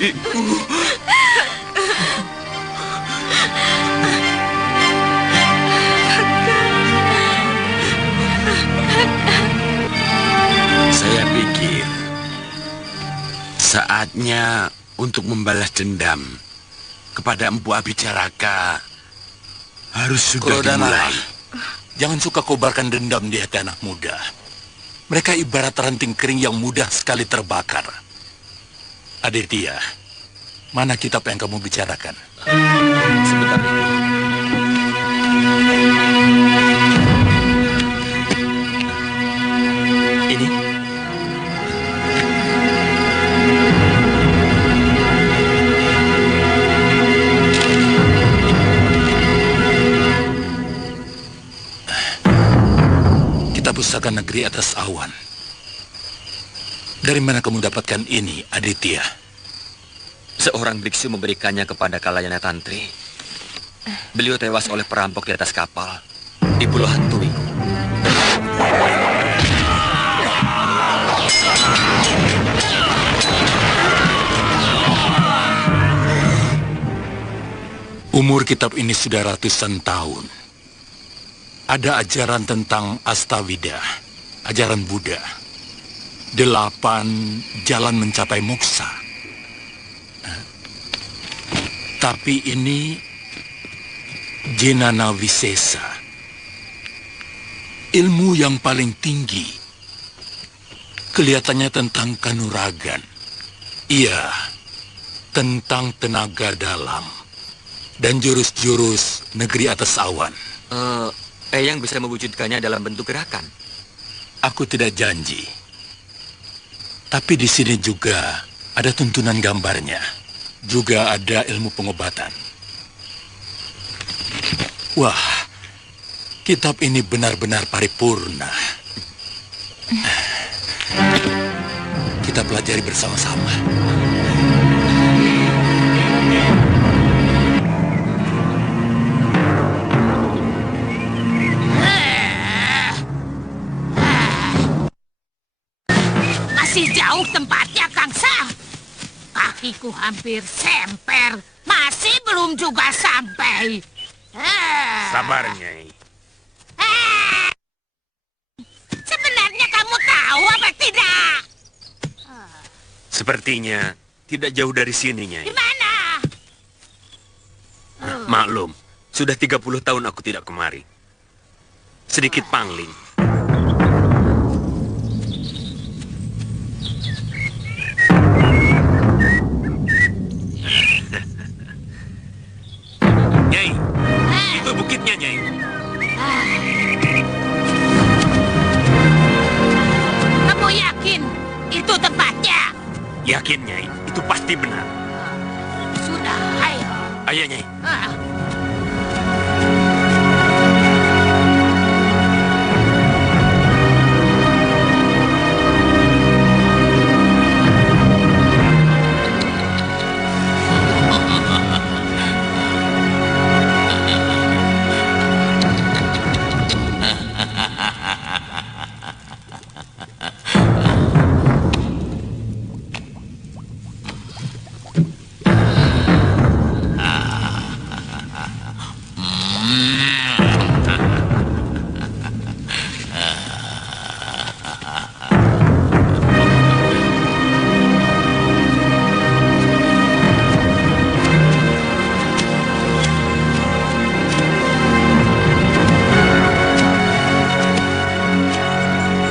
adikku. Saya pikir saatnya untuk membalas dendam kepada Empu Abicaraka harus sudah dimulai. Jangan suka kobarkan dendam di hati anak muda. Mereka ibarat ranting kering yang mudah sekali terbakar. Aditya, mana kitab yang kamu bicarakan? Sebentar, Ibu. Ini. Kitab Pusaka Negeri Atas Awan. Dari mana kamu dapatkan ini, Aditya? Seorang biksu memberikannya kepada Kalayana Tantri. Beliau tewas oleh perampok di atas kapal di Pulau Hantui. Umur kitab ini sudah ratusan tahun. Ada ajaran tentang Astawida, ajaran Buddha. 8 jalan mencapai moksa. Tapi ini Jenana Wisesa. Ilmu yang paling tinggi. Kelihatannya tentang kanuragan. Iya, tentang tenaga dalam. Dan jurus-jurus negeri atas awan. Eyang bisa mewujudkannya dalam bentuk gerakan. Aku tidak janji. Tapi di sini juga ada tuntunan gambarnya. Juga ada ilmu pengobatan. Wah, kitab ini benar-benar paripurna. Kita pelajari bersama-sama. Masih jauh tempatnya, Kangsa. Kakiku hampir semper. Masih belum juga sampai. Sabar, Nyai. Sebenarnya kamu tahu apa tidak? Sepertinya tidak jauh dari sini, Nyai. Di mana? Maklum, sudah 30 tahun aku tidak kemari. Sedikit pangling. Nyai, itu bukitnya, Nyai. Kamu yakin itu tempatnya? Yakin, Nyai, itu pasti benar. Sudah, ayo. Ayo, Nyai.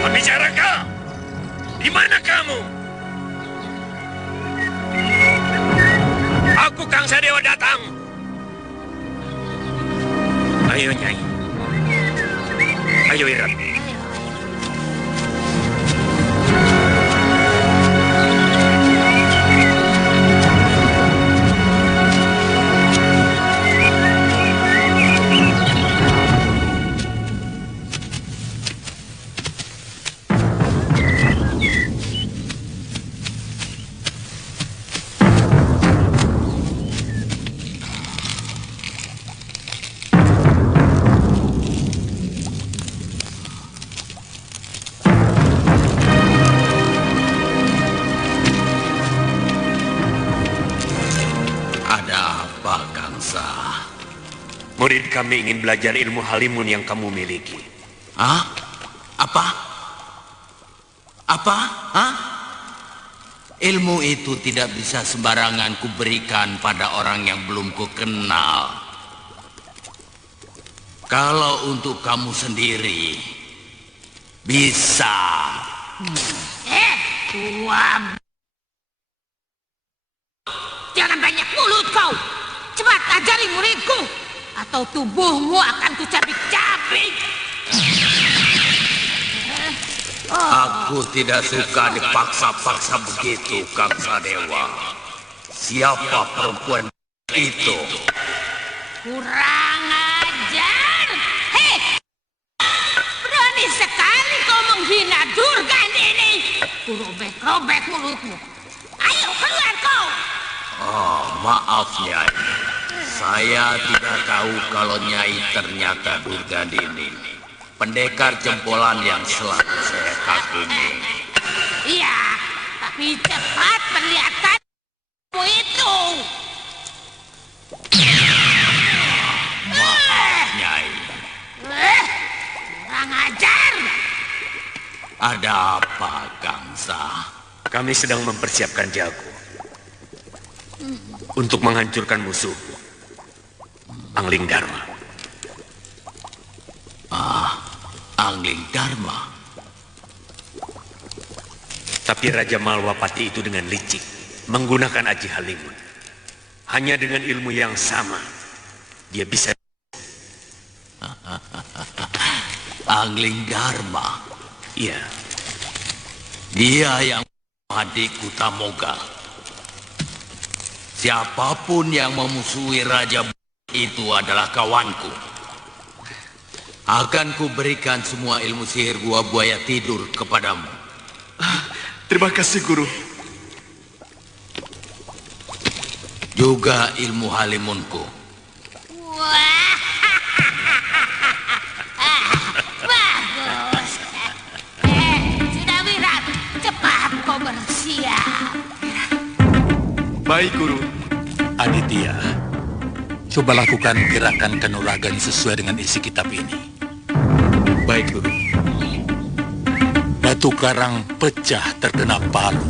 Abicaraka, di mana kamu? Aku Kangsa Dewa datang. Ayo, Nyai. Ayo, Irat. Murid kami ingin belajar ilmu halimun yang kamu miliki. Hah? Apa? Apa? Hah? Ilmu itu tidak bisa sembarangan kuberikan pada orang yang belum kukenal. Kalau untuk kamu sendiri, bisa. Tua. Jangan banyak mulut kau. Cepat ajari muridku, atau tubuhmu akan kucabik-cabik. Aku tidak suka dipaksa-paksa begitu, Kang Sadewa. Siapa perempuan itu? Kurang ajar. Hei, berani sekali kau menghina Durgan ini. Kurobek-robek mulutmu. Ayo keluar kau. Oh, maaf Nyai. Saya tidak tahu kalau Nyai ternyata Durgandini, pendekar jempolan yang selalu saya kagumi. Iya, tapi cepat perlihatkan itu. Maaf Nyai. Kurang ajar. Ada apa, Gangsa? Kami sedang mempersiapkan jago untuk menghancurkan musuh Angling Dharma. Angling Dharma. Tapi Raja Malwapati itu dengan licik menggunakan Aji Halimun. Hanya dengan ilmu yang sama dia bisa. Angling Dharma. Iya. Dia yang adik Kutamoga. Siapapun yang memusuhi Raja itu adalah kawanku. Akan kuberikan semua ilmu sihir gua buaya tidur kepadamu. Terima kasih, Guru. Juga ilmu halimunku. Wah, bagus. Sudah Wirat, cepat kau bersiap. Baik, Guru. Aditya, coba lakukan gerakan kanuragan sesuai dengan isi kitab ini. Baik, Guru. Batu karang pecah terkena palu.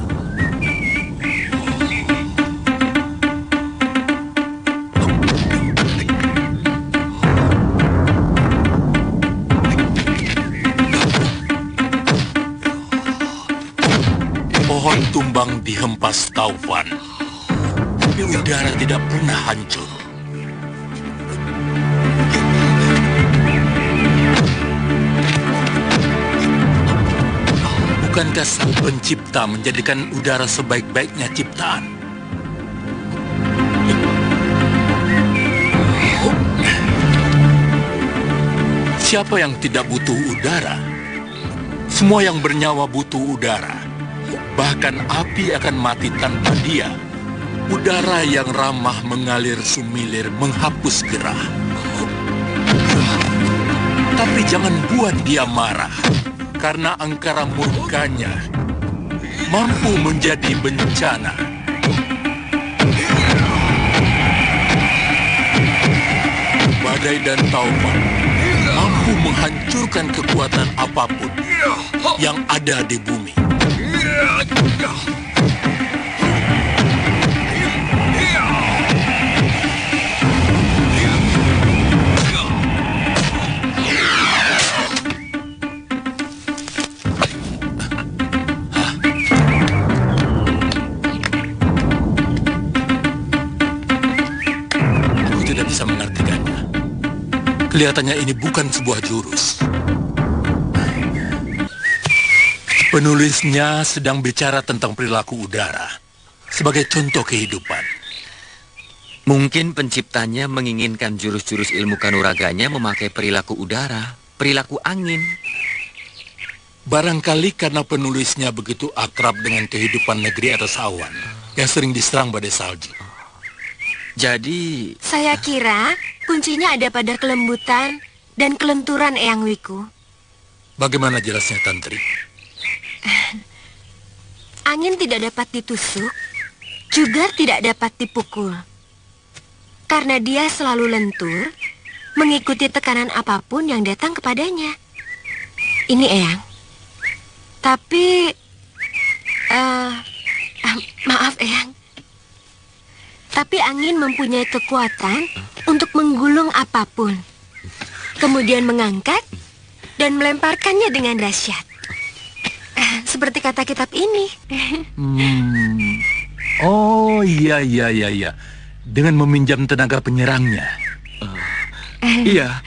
Pohon tumbang dihempas taufan. Tapi udara tidak pernah hancur. Bukankah Sang Pencipta menjadikan udara sebaik-baiknya ciptaan? Siapa yang tidak butuh udara? Semua yang bernyawa butuh udara. Bahkan api akan mati tanpa dia. Udara yang ramah mengalir sumilir menghapus gerah. Tapi jangan buat dia marah. Karena angkara murkanya mampu menjadi bencana. Badai dan taufan mampu menghancurkan kekuatan apapun yang ada di bumi. Bisa mengartikannya. Kelihatannya ini bukan sebuah jurus. Penulisnya sedang bicara tentang perilaku udara sebagai contoh kehidupan. Mungkin penciptanya menginginkan jurus-jurus ilmu kanuraganya memakai perilaku udara, perilaku angin. Barangkali karena penulisnya begitu akrab dengan kehidupan negeri atas awan yang sering diserang badai salju. Jadi, Saya kira kuncinya ada pada kelembutan dan kelenturan Eyang Wiku. Bagaimana jelasnya, Tantri? Angin tidak dapat ditusuk, juga tidak dapat dipukul. Karena dia selalu lentur, mengikuti tekanan apapun yang datang kepadanya. Ini Eyang. Tapi, maaf Eyang. Tapi angin mempunyai kekuatan untuk menggulung apapun, kemudian mengangkat dan melemparkannya dengan dahsyat. Seperti kata kitab ini. Oh iya. Dengan meminjam tenaga penyerangnya. Iya.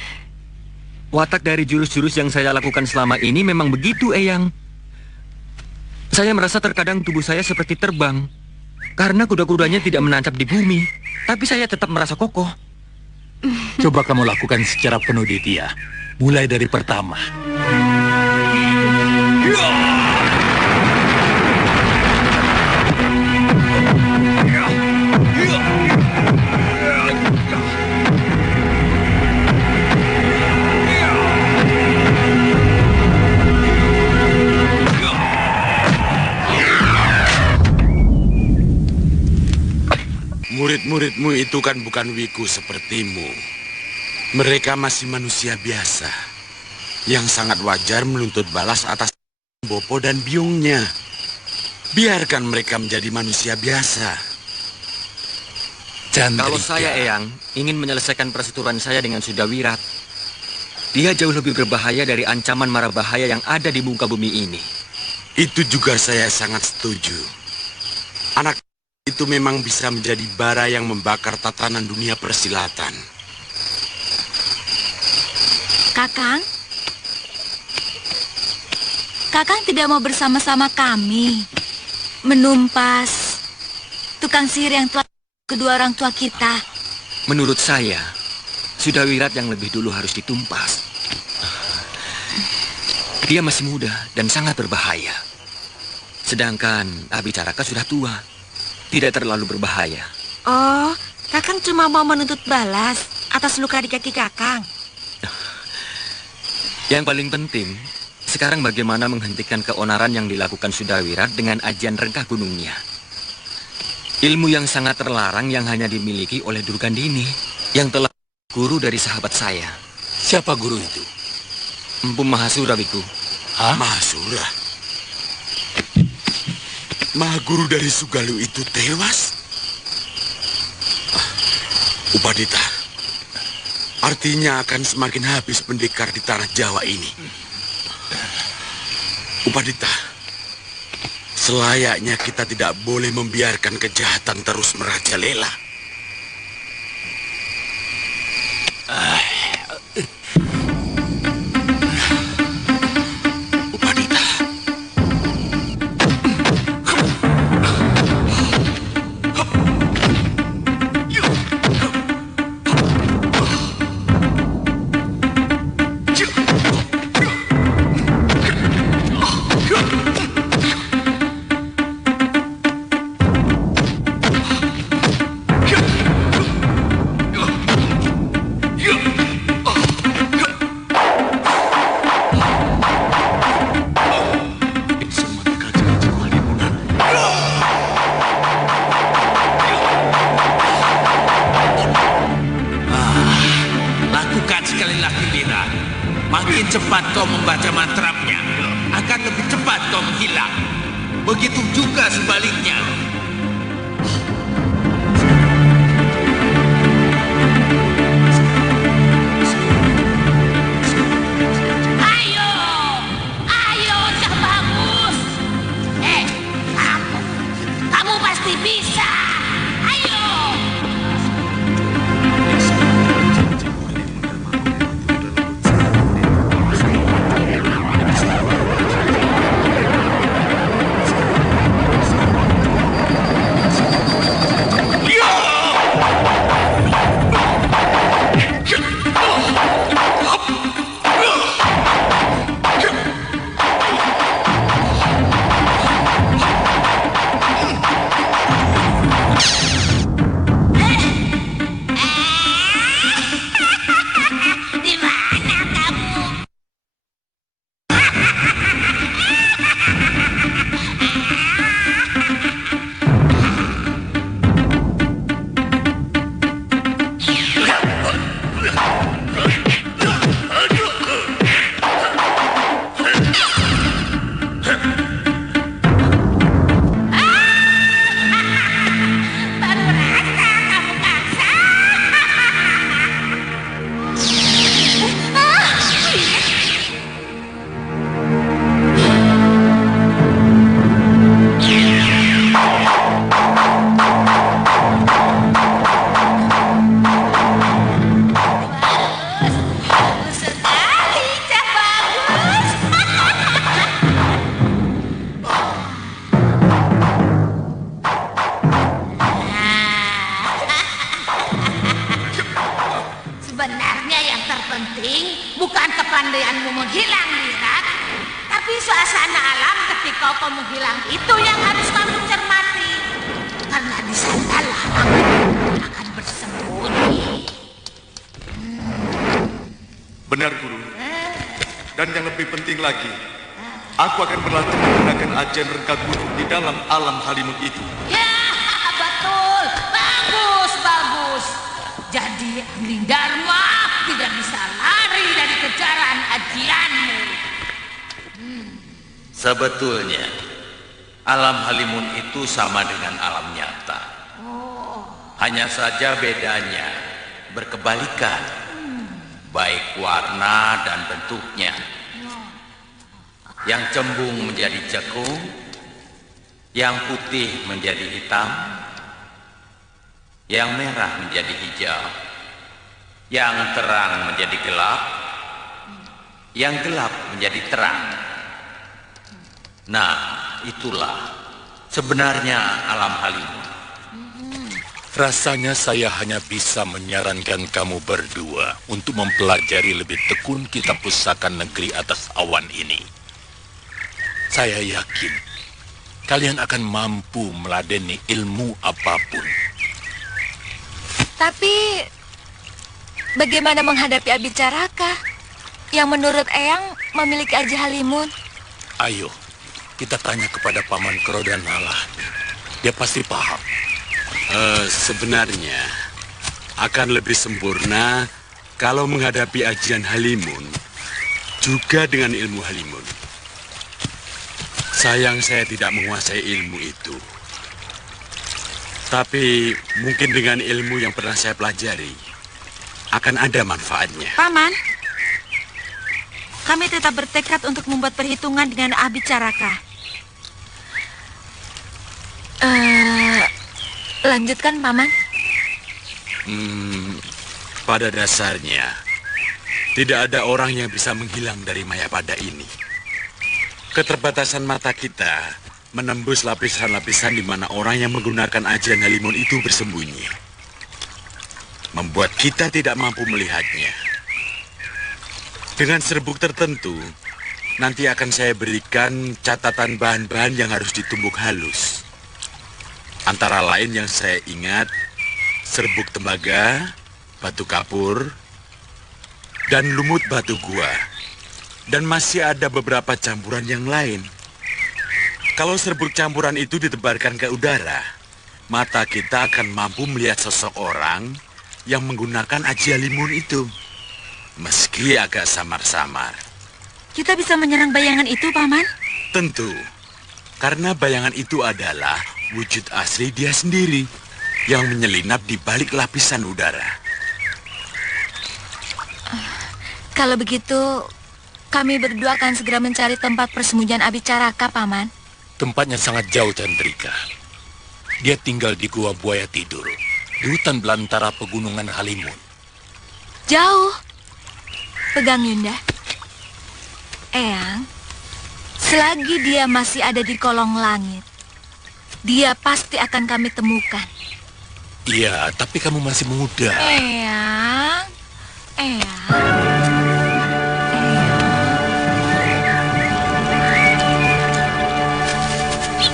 Watak dari jurus-jurus yang saya lakukan selama ini memang begitu, Eyang. Saya merasa terkadang tubuh saya seperti terbang. Karena kuda-kudanya tidak menancap di bumi. Tapi saya tetap merasa kokoh. Coba kamu lakukan secara penuh, Ditya. Mulai dari pertama. Murid-muridmu itu kan bukan wiku sepertimu. Mereka masih manusia biasa yang sangat wajar menuntut balas atas Bopo dan biungnya. Biarkan mereka menjadi manusia biasa. Chandrika. Kalau saya, Eyang, ingin menyelesaikan perseturuan saya dengan Sudawirat, dia jauh lebih berbahaya dari ancaman mara bahaya yang ada di muka bumi ini. Itu juga saya sangat setuju. Anak itu memang bisa menjadi bara yang membakar tatanan dunia persilatan. Kakang tidak mau bersama-sama kami menumpas tukang sihir yang telah kedua orang tua kita. Menurut saya, Sudawirat yang lebih dulu harus ditumpas. Dia masih muda dan sangat berbahaya. Sedangkan Abicaraka sudah tua, tidak terlalu berbahaya. Oh, Kakang cuma mau menuntut balas atas luka di kaki Kakang. Yang paling penting, sekarang bagaimana menghentikan keonaran yang dilakukan Sudawirat dengan ajian rengkah gunungnya. Ilmu yang sangat terlarang yang hanya dimiliki oleh Durgandini, yang telah guru dari sahabat saya. Siapa guru itu? Empu Mahasura, Biku. Hah? Mahasura? Mahaguru dari Sugalu itu tewas? Upadita, artinya akan semakin habis pendekar di tanah Jawa ini. Upadita, selayaknya kita tidak boleh membiarkan kejahatan terus merajalela. Upadita. Lakukan sekali lagi, Lira. Makin cepat kau membaca mantranya, akan lebih cepat kau menghilang. Begitu juga sebaliknya. Ayo, Cah Bagus. Kamu pasti bisa. Ayo. yang terpenting bukan kepandaianmu menghilang, Wirat, tapi suasana alam ketika kau menghilang itu yang harus kamu cermati. Karena di sanalah aku akan bersembunyi. Benar, Guru. Dan yang lebih penting lagi, aku akan berlatih menggunakan ajian rengka gunung di dalam alam Halimun itu. Ya, betul. Bagus, bagus. Jadi Angling Dharma tidak bisa lari dari kejaran ajianmu. Sebetulnya, alam Halimun itu sama dengan alam nyata. Hanya saja bedanya berkebalikan. Baik warna dan bentuknya. Yang cembung menjadi cekung, yang putih menjadi hitam, yang merah menjadi hijau, yang terang menjadi gelap, yang gelap menjadi terang. Nah, itulah sebenarnya alam Halimun. Rasanya saya hanya bisa menyarankan kamu berdua untuk mempelajari lebih tekun kitab pusaka negeri atas awan ini. Saya yakin kalian akan mampu meladeni ilmu apapun. Tapi bagaimana menghadapi Abicaraka yang menurut Eyang memiliki Aji Halimun? Ayo, kita tanya kepada Paman Kro dan Nala. Dia pasti paham. Sebenarnya akan lebih sempurna kalau menghadapi ajian Halimun juga dengan ilmu Halimun. Sayang saya tidak menguasai ilmu itu. Tapi mungkin dengan ilmu yang pernah saya pelajari akan ada manfaatnya. Paman, kami tetap bertekad untuk membuat perhitungan dengan Abicaraka. Lanjutkan, Paman. Pada dasarnya, tidak ada orang yang bisa menghilang dari Mayapada ini. Keterbatasan mata kita menembus lapisan-lapisan di mana orang yang menggunakan ajian Halimun itu bersembunyi. Membuat kita tidak mampu melihatnya. Dengan serbuk tertentu, nanti akan saya berikan catatan bahan-bahan yang harus ditumbuk halus. Antara lain yang saya ingat, serbuk tembaga, batu kapur, dan lumut batu gua. Dan masih ada beberapa campuran yang lain. Kalau serbuk campuran itu ditebarkan ke udara, mata kita akan mampu melihat sosok orang yang menggunakan aji Halimun itu. Meski agak samar-samar. Kita bisa menyerang bayangan itu, Paman? Tentu, karena bayangan itu adalah wujud asli dia sendiri yang menyelinap di balik lapisan udara. Kalau begitu, kami berdua akan segera mencari tempat persembunyian Abicaraka, Paman. Tempatnya sangat jauh, Chandrika. Dia tinggal di Gua Buaya Tidur, di hutan belantara pegunungan Halimun. Jauh. Pegang, Yunda. Eyang, selagi dia masih ada di kolong langit, dia pasti akan kami temukan. Iya, tapi kamu masih muda. Eyang.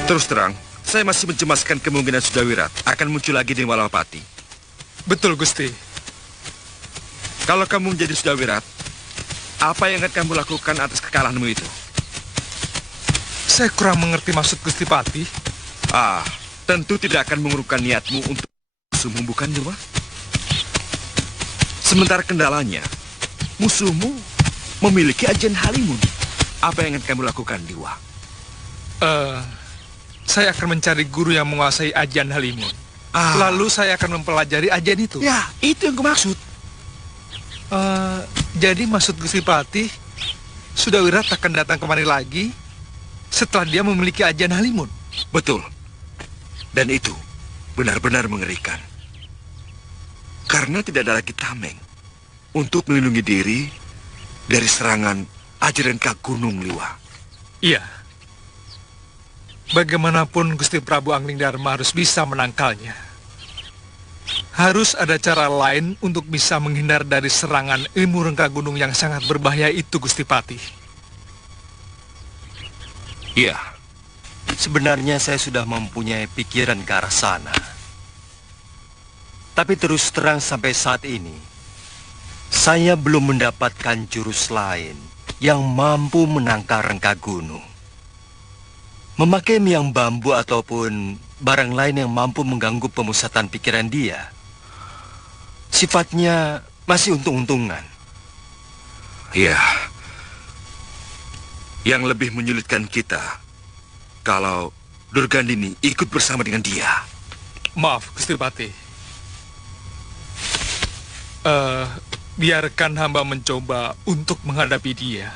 Terus terang, saya masih mencemaskan kemungkinan Sudawirat akan muncul lagi di Malawapati. Betul, Gusti. Kalau kamu menjadi Sudawirat, apa yang akan kamu lakukan atas kekalahanmu itu? Saya kurang mengerti maksud Gusti Patih. Tentu tidak akan mengurungkan niatmu untuk musuhmu, bukan, Dewa? Sementara kendalanya, musuhmu memiliki ajian Halimun. Apa yang akan kamu lakukan, Dewa? Saya akan mencari guru yang menguasai ajian Halimun. Lalu saya akan mempelajari ajian itu. Ya, itu yang kumaksud. Jadi maksud Gusti Patih, Sudawirat akan datang kemari lagi setelah dia memiliki ajian Halimun. Betul. Dan itu benar-benar mengerikan. Karena tidak ada lagi tameng untuk melindungi diri dari serangan ajian Kak Gunung Liwa. Iya. Bagaimanapun Gusti Prabu Angling Dharma harus bisa menangkalnya. Harus ada cara lain untuk bisa menghindar dari serangan ilmu rengka gunung yang sangat berbahaya itu, Gusti Patih. Iya, sebenarnya saya sudah mempunyai pikiran ke arah sana. Tapi terus terang sampai saat ini, saya belum mendapatkan jurus lain yang mampu menangkal rengka gunung. Memakai miang bambu ataupun barang lain yang mampu mengganggu pemusatan pikiran dia, sifatnya masih untung-untungan. Iya. Yang lebih menyulitkan kita kalau Durgandini ikut bersama dengan dia. Maaf, Gusti Patih. Biarkan hamba mencoba untuk menghadapi dia.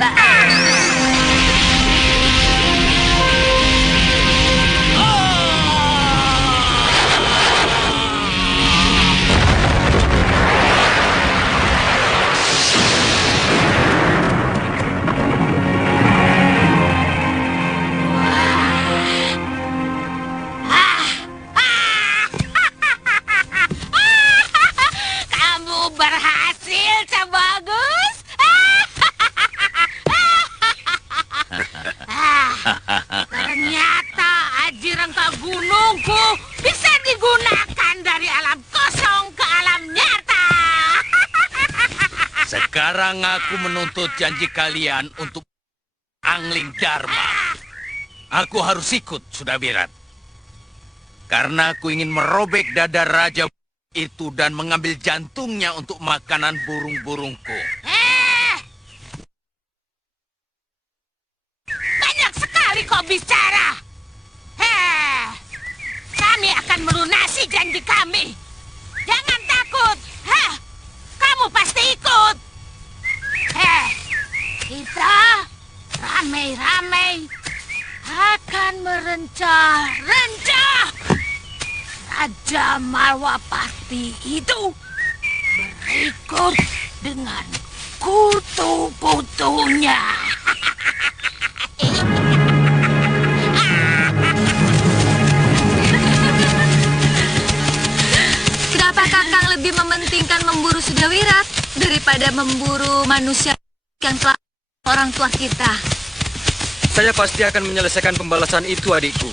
Bagus. Kamu berhasil, Cabagus. Ternyata aji rengka gunungku bisa digunakan dari alam kosong ke alam nyata. Sekarang aku menuntut janji kalian untuk Angling Dharma. Aku harus ikut, Sudawirat. Karena aku ingin merobek dada raja itu dan mengambil jantungnya untuk makanan burung-burungku. Banyak sekali kau bicara. Kami akan melunasi janji kami. Jangan takut. Kamu pasti ikut. Kita ramai-ramai akan merencah-rencah Raja Malwapati itu berikut dengan kutu-kutunya. Kenapa Kakang lebih mementingkan memburu Sudawirat daripada memburu manusia yang telah orang tua kita? Saya pasti akan menyelesaikan pembalasan itu, adikku.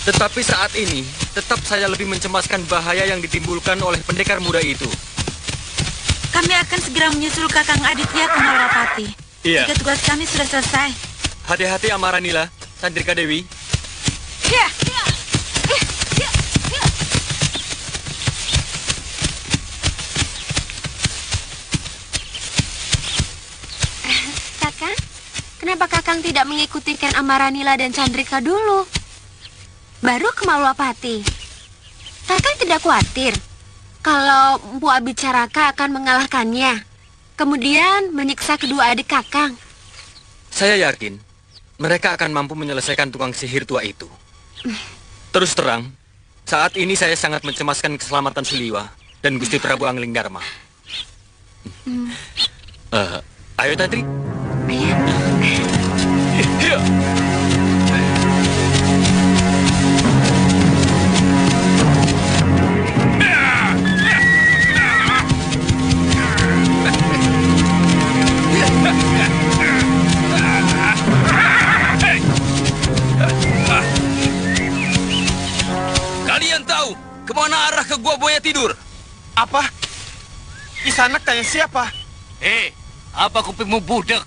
Tetapi saat ini, tetap saya lebih mencemaskan bahaya yang ditimbulkan oleh pendekar muda itu. Kami akan segera menyusul Kakang Aditya ke Malwapati. Iya. Jika tugas kami sudah selesai. Hati-hati Amaranila, Chandrika Dewi. Kakang, kenapa Kakang tidak mengikuti Ken Amaranila dan Chandrika dulu? Baru ke Malwapati. Kakang tidak khawatir kalau Mpu Abicaraka akan mengalahkannya, kemudian menyiksa kedua adik Kakang? Saya yakin mereka akan mampu menyelesaikan tukang sihir tua itu. Terus terang, saat ini saya sangat mencemaskan keselamatan Suliwa dan Gusti Prabu Angling Dharma. Ayo Tantri. Kalian tahu kemana arah ke Gua Buaya Tidur? Apa? Kisanak tanya siapa? Apa kupingmu budak?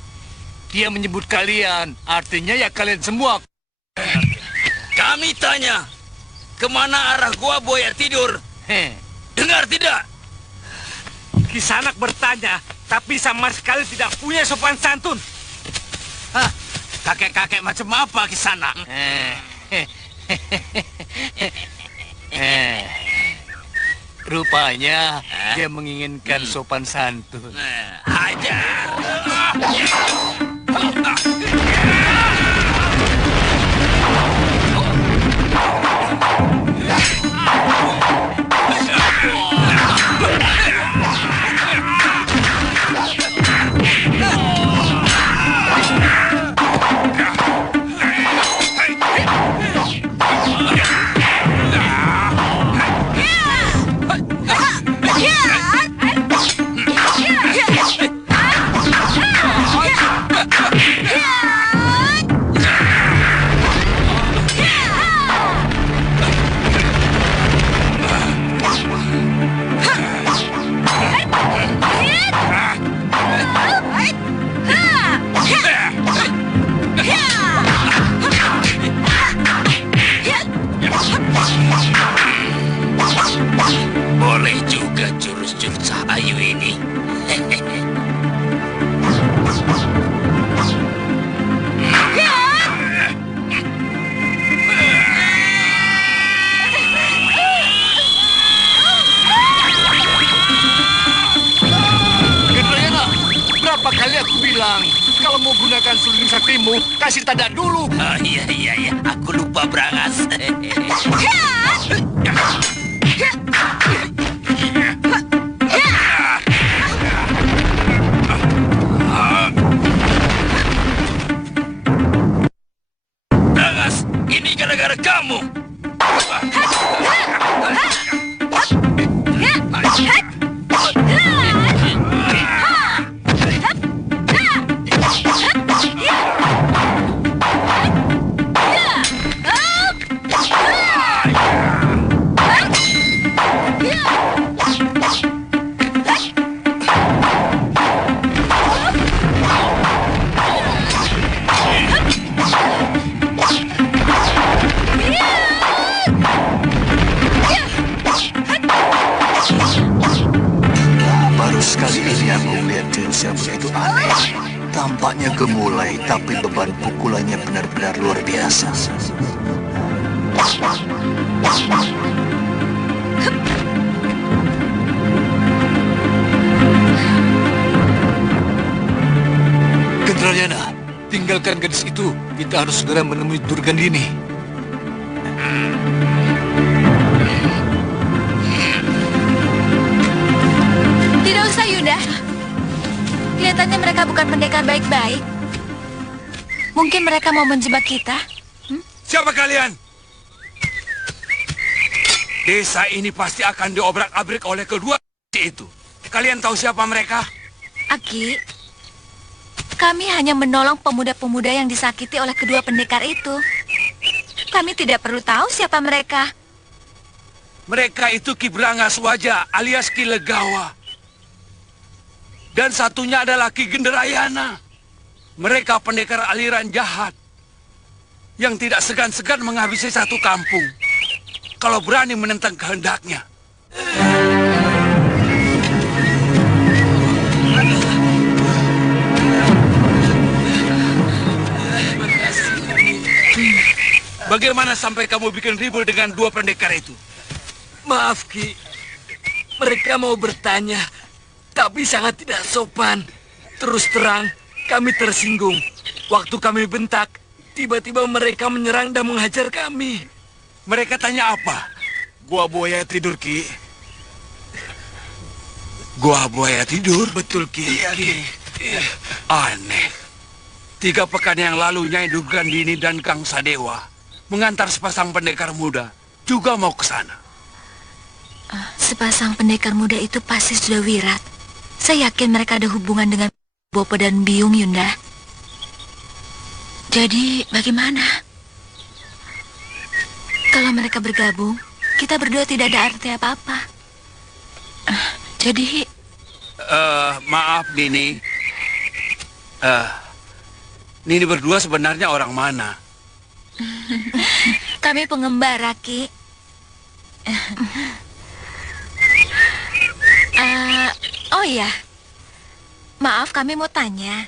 Dia menyebut kalian, artinya ya kalian semua. Kami tanya, kemana arah Gua Buaya Tidur? Dengar tidak? Kisanak bertanya, tapi sama sekali tidak punya sopan santun. Kakek-kakek macam apa Kisanak? Rupanya dia menginginkan sopan santun. Hajar! kamu. Kasih tanda dulu. Iya. Aku lupa Brangas. Brangas, ini gara-gara kamu. Baru sekali ini aku melihat jurus yang begitu aneh. Tampaknya gemulai, tapi beban pukulannya benar-benar luar biasa. Jenderal Yana, tinggalkan gadis itu. Kita harus segera menemui Durgandini. Tidak usah, Yunda. Kelihatannya mereka bukan pendekar baik-baik. Mungkin mereka mau menjebak kita. Siapa kalian? Desa ini pasti akan diobrak-abrik oleh kedua itu. Kalian tahu siapa mereka? Aki, kami hanya menolong pemuda-pemuda yang disakiti oleh kedua pendekar itu. Kami tidak perlu tahu siapa mereka. Mereka itu Ki Brangas Waja alias Ki Legawa. Dan satunya adalah Ki Genderayana. Mereka pendekar aliran jahat yang tidak segan-segan menghabisi satu kampung kalau berani menentang kehendaknya. Bagaimana sampai kamu bikin ribut dengan dua pendekar itu? Maaf, Ki. Mereka mau bertanya, tapi sangat tidak sopan. Terus terang, kami tersinggung. Waktu kami bentak, tiba-tiba mereka menyerang dan menghajar kami. Mereka tanya apa? Gua buaya tidur, Ki. Gua buaya tidur? Betul, Ki. Iya, Ki. Aneh. 3 pekan yang lalu Nyai Durgandini dan Kang Sadewa mengantar sepasang pendekar muda juga mau ke sana. Sepasang pendekar muda itu pasti sudah wirat. Saya yakin mereka ada hubungan dengan Bopo dan Biung, Yunda. Jadi, bagaimana? Kalau mereka bergabung, kita berdua tidak ada arti apa-apa. Jadi... Maaf, Nini. Nini berdua sebenarnya orang mana? Kami pengembara, Ki. Oh iya. Maaf, kami mau tanya.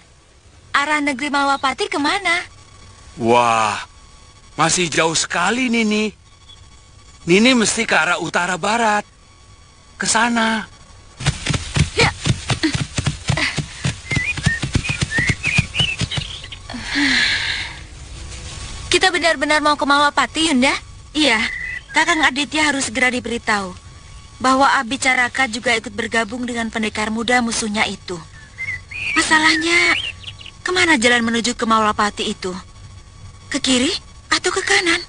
Arah negeri Malwapati kemana? Wah, masih jauh sekali, Nini. Nini mesti ke arah utara barat. Ke sana. Ya. Kita benar-benar mau ke Malwapati, Yunda? Iya, Kakang Aditya harus segera diberitahu bahwa Abicaraka juga ikut bergabung dengan pendekar muda musuhnya itu. Masalahnya, kemana jalan menuju ke Malwapati itu? Ke kiri atau ke kanan?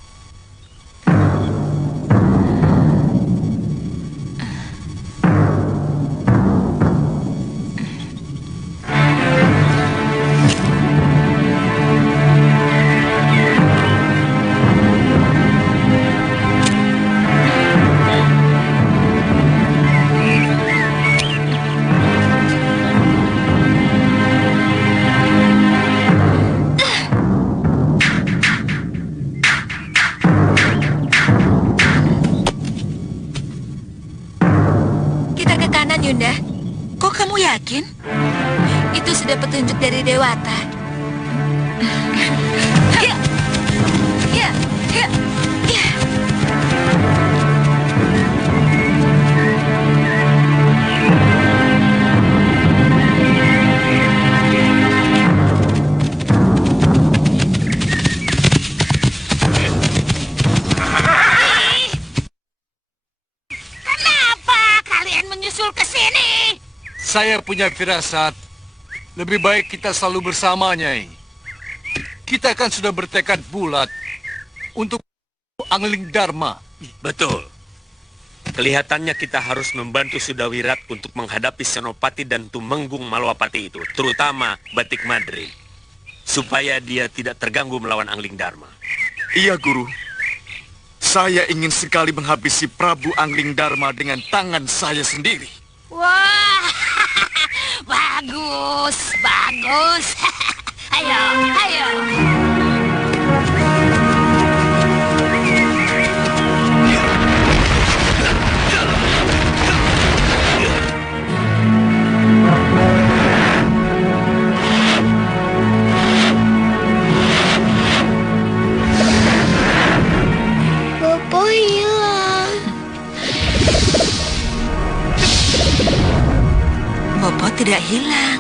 Yunda, kok kamu yakin? Itu sudah petunjuk dari Dewata. Ya, ya, ya, ya. Saya punya firasat. Lebih baik kita selalu bersama, Nyai. Kita kan sudah bertekad bulat untuk Angling Dharma. Betul. Kelihatannya kita harus membantu Sudawirat untuk menghadapi Senopati dan Tumenggung Malwapati itu, terutama Batik Madri, supaya dia tidak terganggu melawan Angling Dharma. Iya, Guru. Saya ingin sekali menghabisi Prabu Angling Dharma dengan tangan saya sendiri. Wah, bagus, bagus. Ayo, ayo. Bopo hilang. Bopo tidak hilang.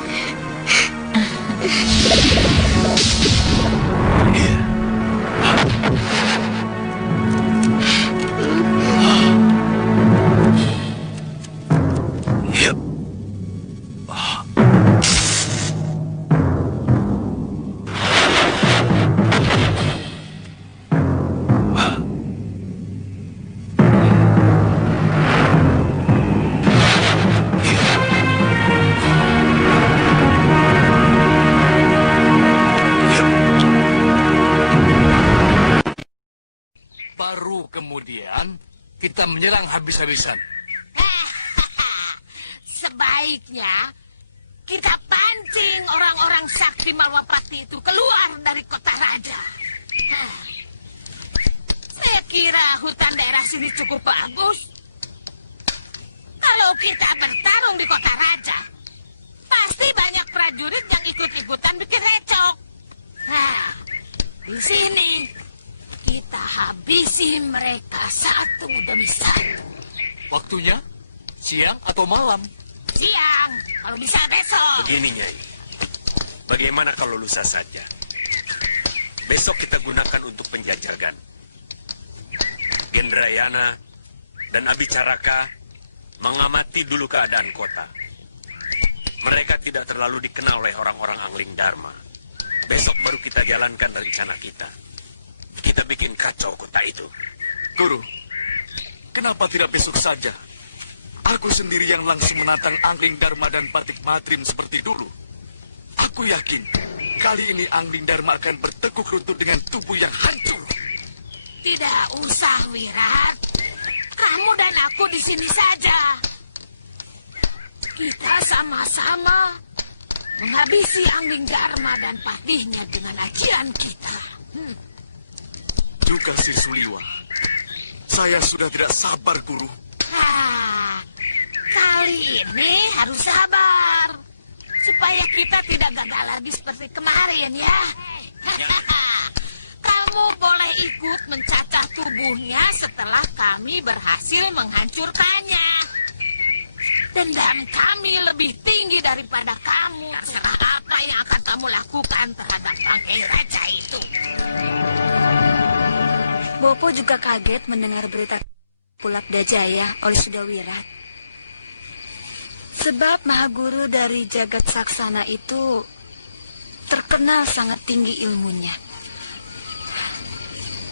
Baru kemudian kita menyerang habis-habisan. Sebaiknya kita pancing orang-orang sakti Malwapati itu keluar dari kota raja. Saya kira hutan daerah sini cukup bagus. Kalau kita bertarung di kota raja, pasti banyak prajurit yang ikut-ikutan bikin recok. Nah, di sini kita habisi mereka satu demi satu. Waktunya siang atau malam? Siang, kalau bisa besok. Begini, Nyai. Bagaimana kalau lusa saja? Besok kita gunakan untuk penjajagan. Gendrayana dan Abicaraka mengamati dulu keadaan kota. Mereka tidak terlalu dikenal oleh orang-orang Angling Dharma. Besok baru kita jalankan rencana kita. Kita bikin kacau kota itu. Guru, kenapa tidak besok saja? Aku sendiri yang langsung menantang Angling Dharma dan Batik Madrim seperti dulu. Aku yakin kali ini Angling Dharma akan bertekuk lutut dengan tubuh yang hancur. Tidak usah, Wirat. Kamu dan aku di sini saja. Kita sama-sama menghabisi Angling Dharma dan patihnya dengan ajian kita. Juga si Suliwa. Saya sudah tidak sabar, Guru. Kali ini harus sabar. Supaya kita tidak gagal lagi seperti kemarin, ya. Kamu boleh ikut mencacah tubuhnya setelah kami berhasil menghancurkannya. Dendam kami lebih tinggi daripada kamu. Terserah apa yang akan kamu lakukan terhadap bangkai raja itu. Bopo juga kaget mendengar berita Pulabda Jaya oleh Sudawirat. Sebab Mahaguru dari Jagat Saksana itu terkenal sangat tinggi ilmunya.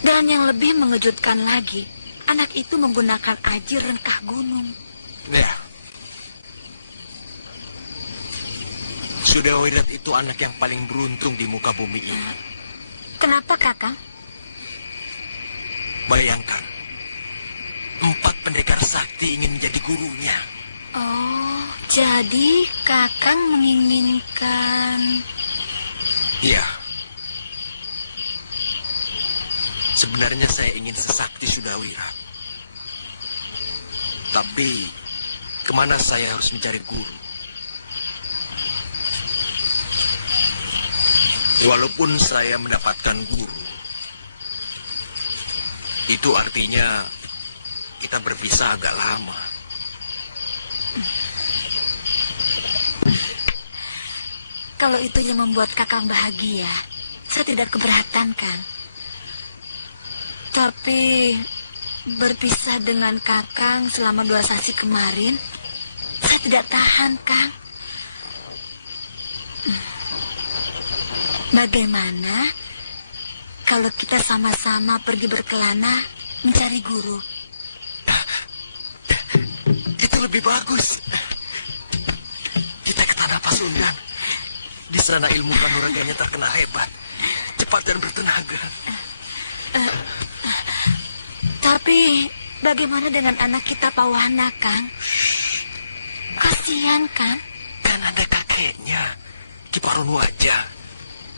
Dan yang lebih mengejutkan lagi, anak itu menggunakan aji rengkah gunung. Ya. Sudawirat itu anak yang paling beruntung di muka bumi ini. Kenapa, Kakang? Bayangkan, 4 pendekar sakti ingin menjadi gurunya. Oh, jadi Kakang menginginkan... Iya. Sebenarnya saya ingin sesakti Sudawirat. Tapi, kemana saya harus mencari guru? Walaupun saya mendapatkan guru, itu artinya kita berpisah agak lama. Kalau itu yang membuat Kakang bahagia, saya tidak keberatan, Kang. Tapi berpisah dengan Kakang selama 2 sasi kemarin, saya tidak tahan, Kang. Bagaimana kalau kita sama-sama pergi berkelana mencari guru? Itu lebih bagus. Kita ke tanah Pasundan. Di sana ilmu kanuraganya terkenal hebat, cepat dan bertenaga. Tapi bagaimana dengan anak kita Pawana, Kang? Kasihan, Kang. Kan ada kakeknya, Ki Parun Wajah.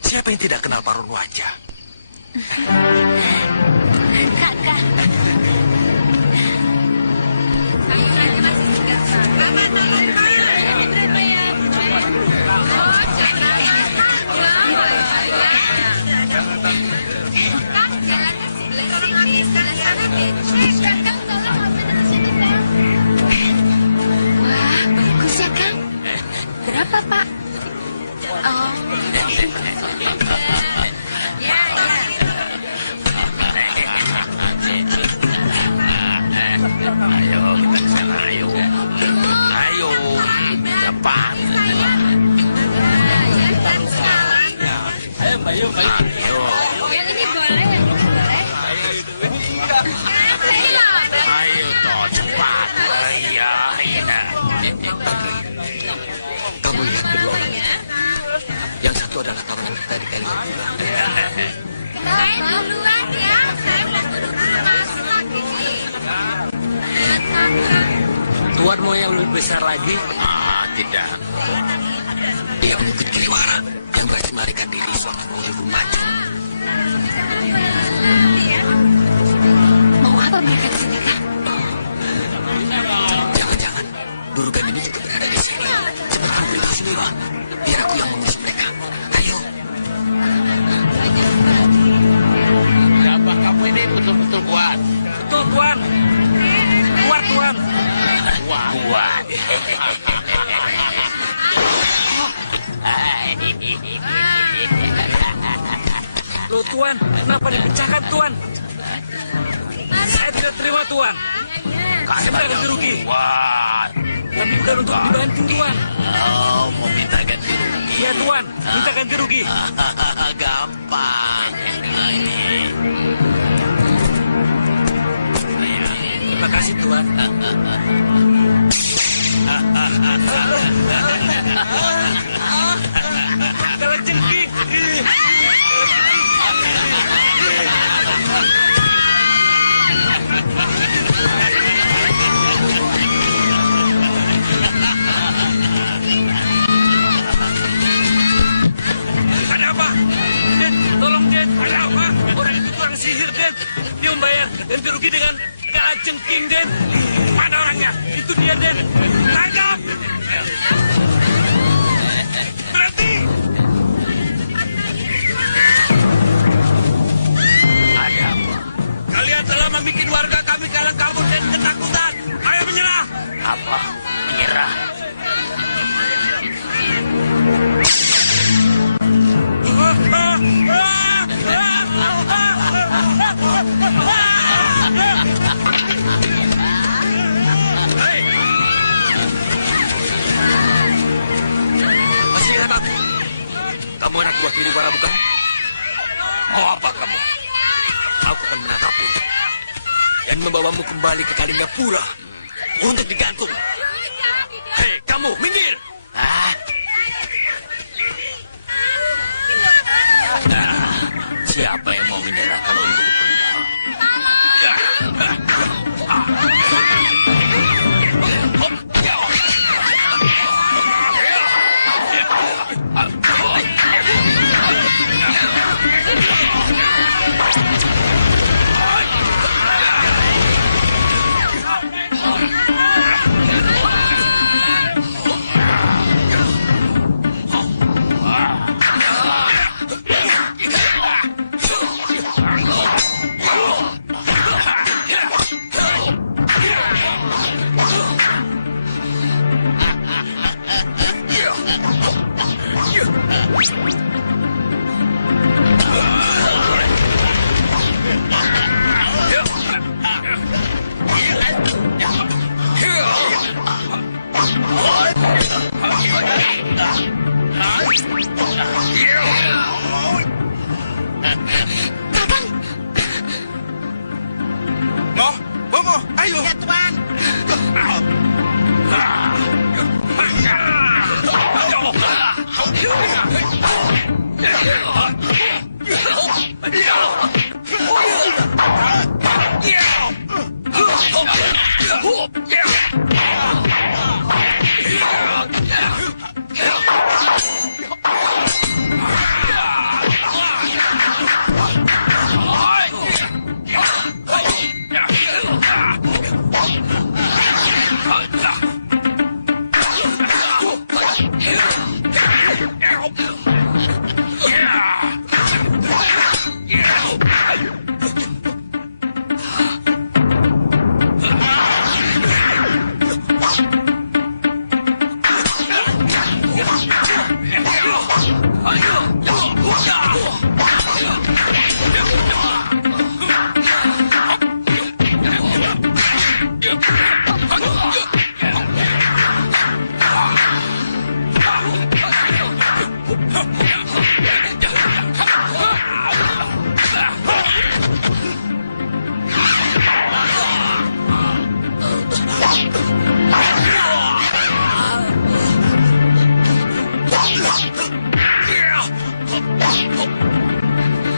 Siapa yang tidak kenal Parun Wajah? Kakak. Wah, bagus ya, Kang. Berapa, Pak? Oh. Ayo, kita ke sana, ayo. Ayo, cepat. Ayo. Ayo, toh, cepat. Iya. Kamu lihat kedua orang itu. Yang satu adalah kawan kita di Kalimantan. Saya duluan ya, saya mau buru-buru masuk lagi nih. Tuan mau yang lebih besar lagi? Tidak. Dia mengikut Kiriwara yang berhasil melarikan diri seorang penghubung maju. Mau apa mereka di sini, Kang? Jangan-jangan Durugan ini juga berada di sini. Cepat beritahu semua. Biar aku yang mengurus mereka. Ayo. Siapa kamu ini betul-betul kuat? Betul, Tuan. Kuat, Tuan. Kuat. Loh, Tuan, kenapa dipecahkan, Tuan? Saya tidak terima, Tuan. Saya tidak ganti rugi. Kuat. Tapi bukan untuk dibantu, Tuan. Oh, mau minta ganti rugi? Iya, Tuan. Minta ganti rugi. Gampang. Terima kasih, Tuan. Kalau jengking. Ada apa? Den, tolong Den, ada apa? Orang itu tukang sihir Den. Dia membayar ganti rugi dengan kala jengking Den. Mana orangnya? Itu dia Den. Tangkap! Berhenti! Ada apa? Kalian telah membuat warga kami kalang kabut dan ketakutan. Ayo menyerah! Apa? Menyerah? Masih hebat. Kamu anak buah Kiriwara bukan? Mau apa kamu? Aku akan menangkapmu dan membawamu kembali ke Kalinggapura untuk digantung. Hei, kamu minggir! Siapa yang mau menyerah kalau itu betul? Ya, Tuan.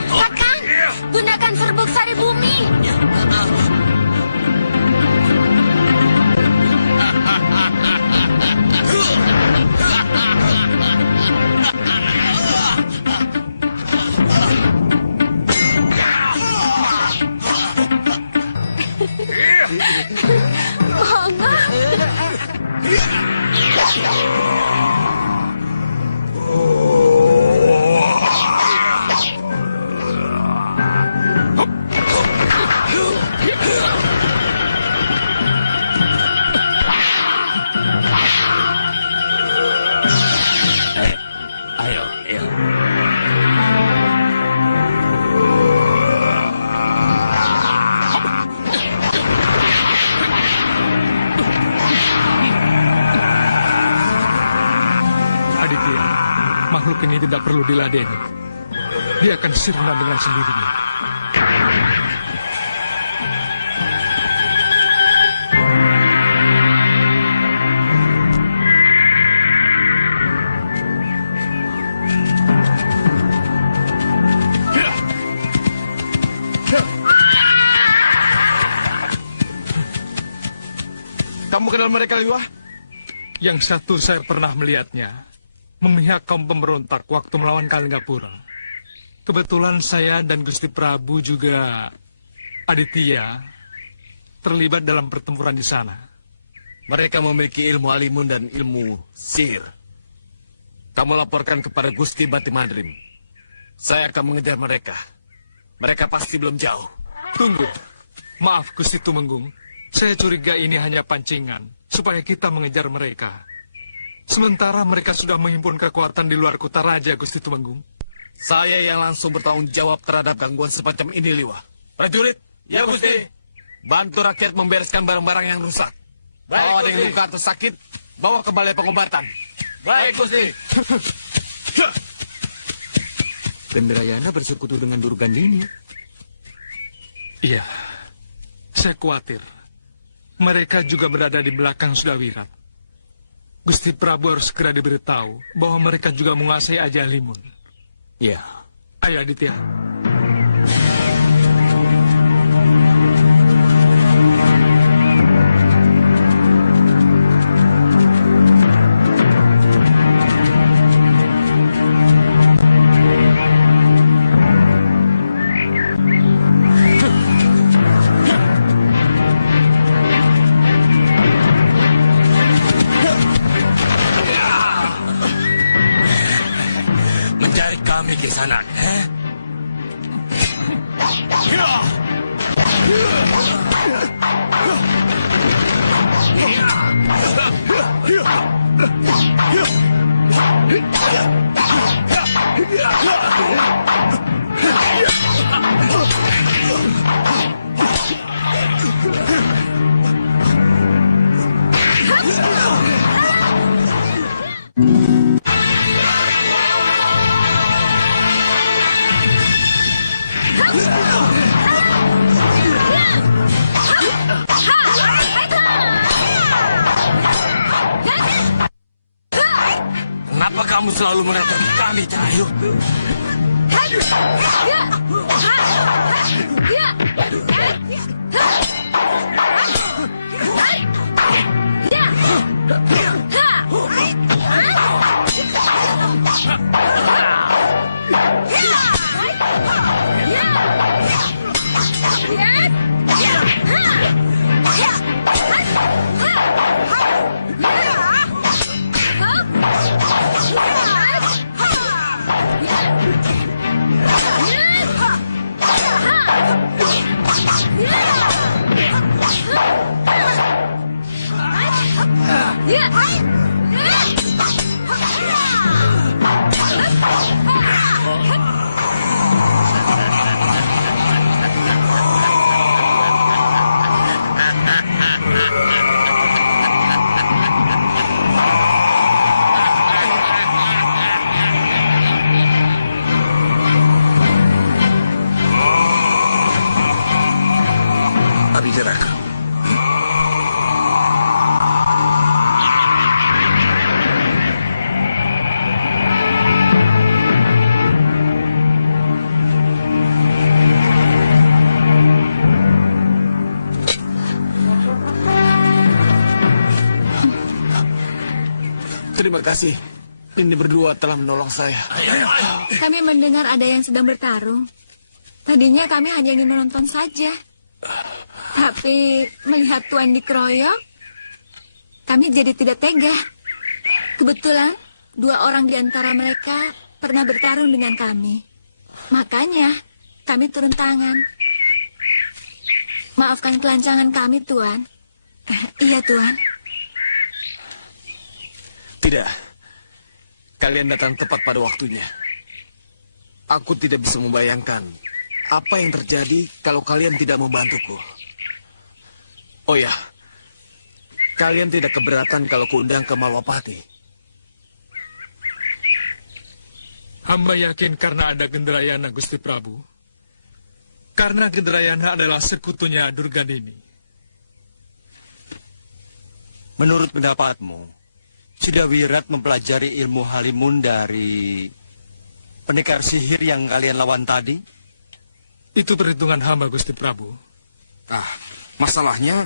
Kakang, gunakan serbuk sari bumi. Ayo. Aditya, makhluk ini tidak perlu diladeni. Dia akan sirna dengan sendirinya. Kamu kenal mereka, Liwa? Yang satu saya pernah melihatnya, memihak kaum pemberontak waktu melawan Kalingapura. Kebetulan saya dan Gusti Prabu juga Aditya terlibat dalam pertempuran di sana. Mereka memiliki ilmu alimun dan ilmu sihir. Kamu laporkan kepada Gusti Batimadrim. Saya akan mengejar mereka. Mereka pasti belum jauh. Tunggu. Maaf, Gusti Tumenggung. Saya curiga ini hanya pancingan, supaya kita mengejar mereka. Sementara mereka sudah menghimpun kekuatan di luar kota raja, Gusti Tumenggung. Saya yang langsung bertanggung jawab terhadap gangguan semacam ini, Liwa. Prajurit, Ya, Gusti. bantu rakyat membereskan barang-barang yang rusak. Baik, Kalau ada yang Gusti. luka atau sakit, bawa ke balai pengobatan. Baik, Gusti. Gendrayana bersekutu dengan Durgandini. Iya, saya khawatir. Mereka juga berada di belakang Sudawirat. Gusti Prabu harus segera diberitahu bahwa mereka juga menguasai Aji Alimun. Ya. Ayo Aditya. Mencari kami di sana. Kamu selalu mengatur kami, Cahayu. Abijaraka. Terima kasih. Ini berdua telah menolong saya. Kami mendengar ada yang sedang bertarung. Tadinya kami hanya ingin menonton saja. Tapi melihat Tuan dikeroyok, kami jadi tidak tega. Kebetulan, 2 orang di antara mereka pernah bertarung dengan kami. Makanya, kami turun tangan. Maafkan kelancangan kami, Tuan. Iya, Tuan. Tidak. Kalian datang tepat pada waktunya. Aku tidak bisa membayangkan apa yang terjadi kalau kalian tidak membantuku. Oh ya, kalian tidak keberatan kalau kuundang ke Malwapati? Hamba yakin karena ada Gendrayana, Gusti Prabu. Karena Gendrayana adalah sekutunya Durgadini. Menurut pendapatmu, Sidawirat mempelajari ilmu Halimun dari pendekar sihir yang kalian lawan tadi? Itu perhitungan hamba, Gusti Prabu. Masalahnya,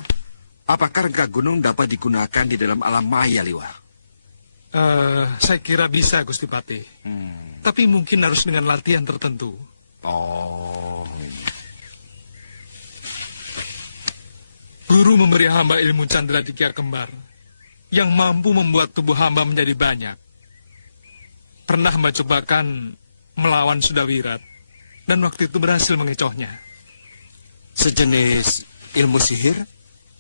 apakah rengka gunung dapat digunakan di dalam alam maya, Liwa? Saya kira bisa, Gusti Patih. Tapi mungkin harus dengan latihan tertentu. Oh. Guru memberi hamba ilmu Candra Dikya Kembar yang mampu membuat tubuh hamba menjadi banyak. Pernah hamba cobakan melawan Sudawirat, dan waktu itu berhasil mengecohnya. Sejenis ilmu sihir?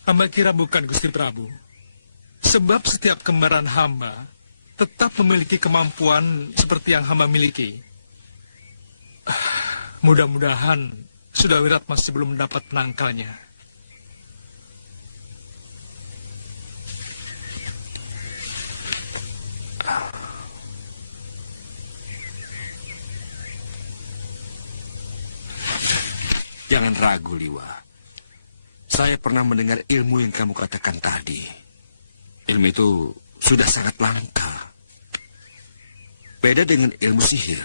Hamba kira bukan, Gusti Prabu. Sebab setiap kembaran hamba tetap memiliki kemampuan seperti yang hamba miliki. Mudah-mudahan Sudawirat masih belum mendapat penangkalnya. Jangan ragu, Liwa. Saya pernah mendengar ilmu yang kamu katakan tadi. Ilmu itu sudah sangat langka. Beda dengan ilmu sihir.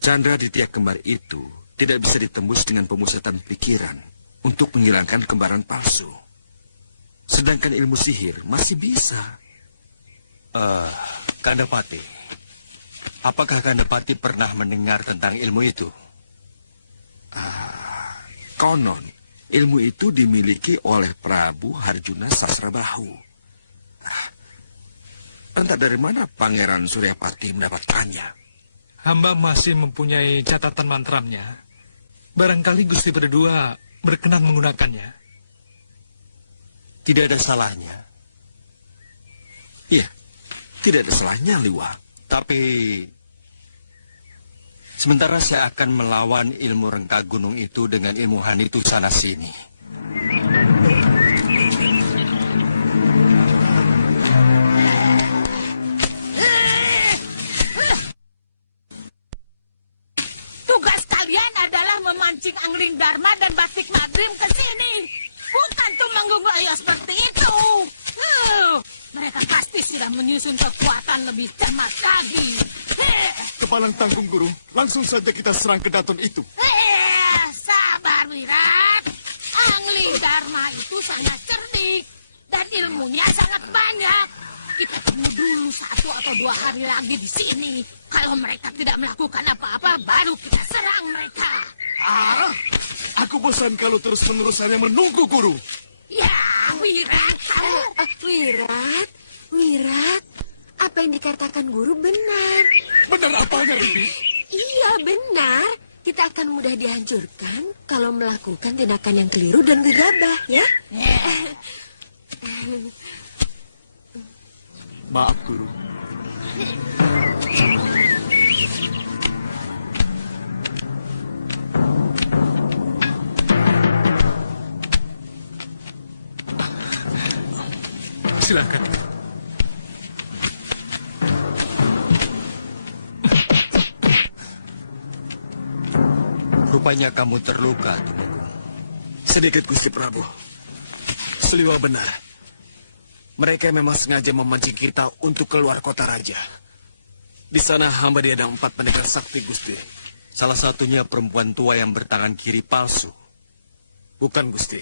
Candra Ditya Kembar itu tidak bisa ditembus dengan pemusatan pikiran untuk menghilangkan kembaran palsu. Sedangkan ilmu sihir masih bisa. Kandapati, apakah Kandapati pernah mendengar tentang ilmu itu? Konon, ilmu itu dimiliki oleh Prabu Harjuna Sasrabahu. Entah dari mana Pangeran Suryapati mendapatkannya. Hamba masih mempunyai catatan mantramnya. Barangkali Gusti berdua berkenan menggunakannya. Tidak ada salahnya. Iya, tidak ada salahnya, Liwa. Tapi sementara saya akan melawan ilmu rengka gunung itu dengan ilmu hanitu sana sini. Tugas kalian adalah memancing Angling Dharma dan Batik Madrim ke sini. Bukan tuh menggunggul ayo seperti itu. Mereka pasti sudah menyusun kekuatan lebih cermat lagi. Kepalang tanggung, Guru. Langsung saja kita serang ke Daton itu. Sabar, Wirat. Angling Dharma itu sangat cerdik. Dan ilmunya sangat banyak. Kita tunggu dulu 1 atau 2 hari lagi di sini. Kalau mereka tidak melakukan apa-apa, baru kita serang mereka. Aku bosan kalau terus-menerus hanya menunggu, Guru. Ya, Wirat. Wirat, apa yang dikatakan guru benar. Benar apanya, Bibi? Iya, benar. Kita akan mudah dihancurkan kalau melakukan tindakan yang keliru dan gegabah, ya? Maaf, Guru. Silakan. Rupanya kamu terluka, Tumenggung. Sedikit, Gusti Prabu. Seliwa benar. Mereka memang sengaja memancing kita untuk keluar kota raja. Di sana hamba diadang 4 pendekar sakti, Gusti. Salah satunya perempuan tua yang bertangan kiri palsu. Bukan, Gusti.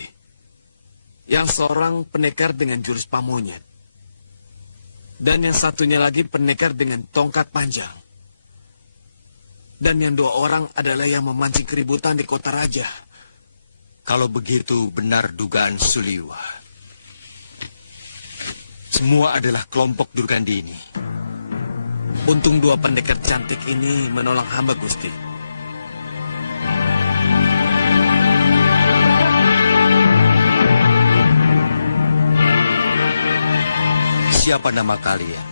Yang seorang pendekar dengan jurus pamonyet. Dan yang satunya lagi pendekar dengan tongkat panjang. Dan yang 2 orang adalah yang memancing keributan di kota raja. Kalau begitu benar dugaan Suliwa. Semua adalah kelompok Durgandini. Untung 2 pendekar cantik ini menolong hamba, Gusti. Siapa nama kalian?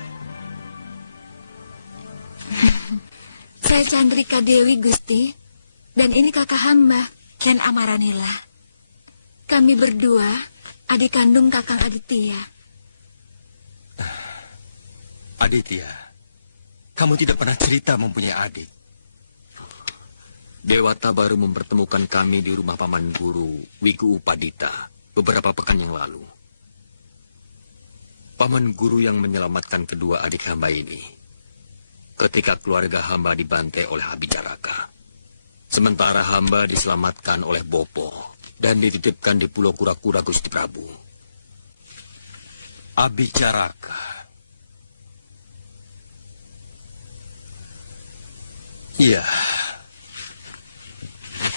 Saya Chandrika Dewi, Gusti. Dan ini kakak hamba, Ken Amaranila. Kami berdua adik kandung Kakang Aditya. Aditya, kamu tidak pernah cerita mempunyai adik. Dewata baru mempertemukan kami di rumah Paman Guru, Wiku Upadita, beberapa pekan yang lalu. Paman Guru yang menyelamatkan kedua adik hamba ini ketika keluarga hamba dibantai oleh Abicaraka. Sementara hamba diselamatkan oleh Bopo dan dititipkan di Pulau Kura-Kura, Gusti Prabu. Abicaraka. Iya.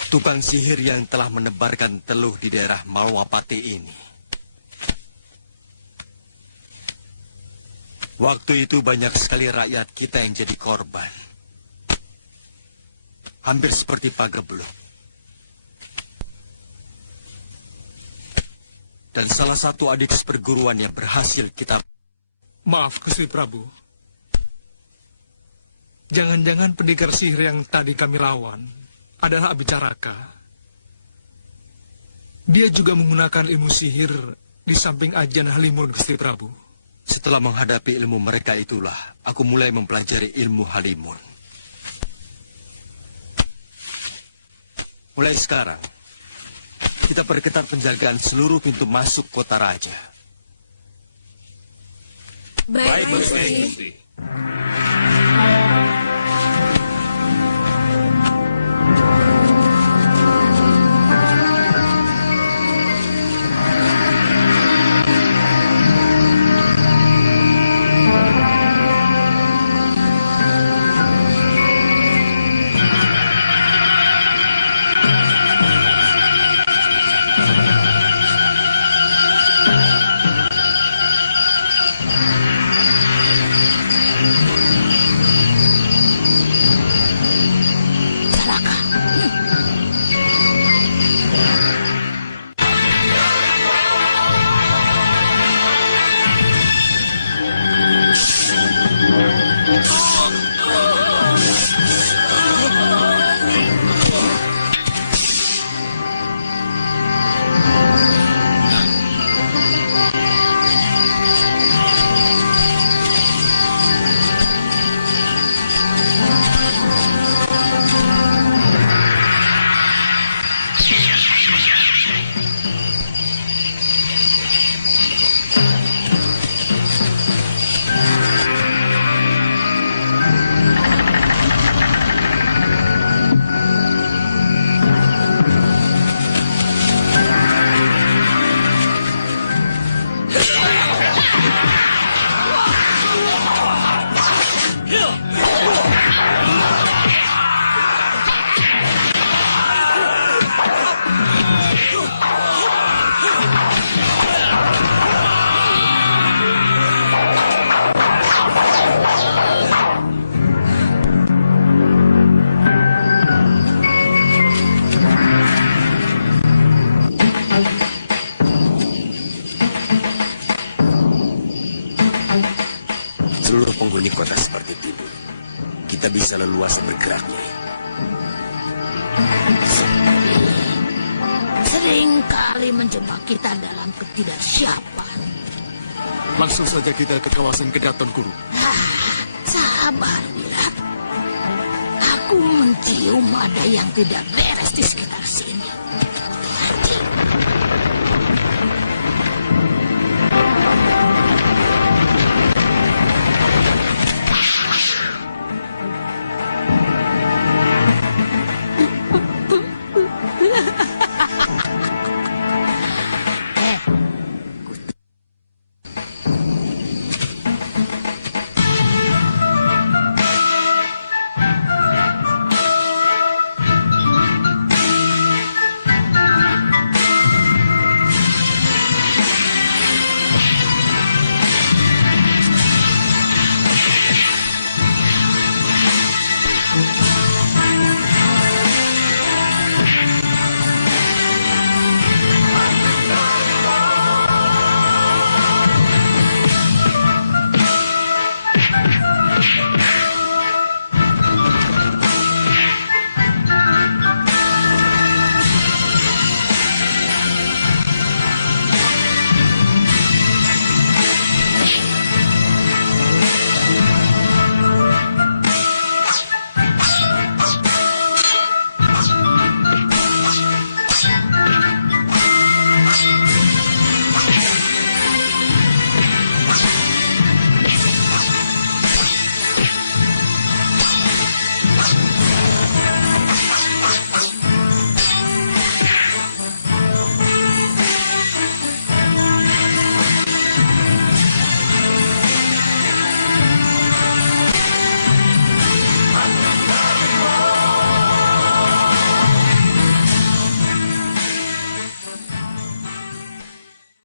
Tukang sihir yang telah menebarkan teluh di daerah Malwapati ini. Waktu itu banyak sekali rakyat kita yang jadi korban. Hampir seperti Pagebluk. Dan salah satu adik seperguruan yang berhasil kita... Maaf, Gusti Prabu. Jangan-jangan pendekar sihir yang tadi kami lawan adalah Abicaraka. Dia juga menggunakan ilmu sihir di samping ajian Halimun, Gusti Prabu. Setelah menghadapi ilmu mereka itulah, aku mulai mempelajari ilmu Halimun. Mulai sekarang, kita perketat penjagaan seluruh pintu masuk kota raja. Baik, Gusti. menghuni kota seperti tidur, kita bisa leluasa bergerak, Nyai. Seringkali menjebak kita dalam ketidaksiapan. Langsung saja kita ke kawasan Kedaton, Guru. Sabar, Wirat. Aku mencium ada yang tidak beres di sekitar sini.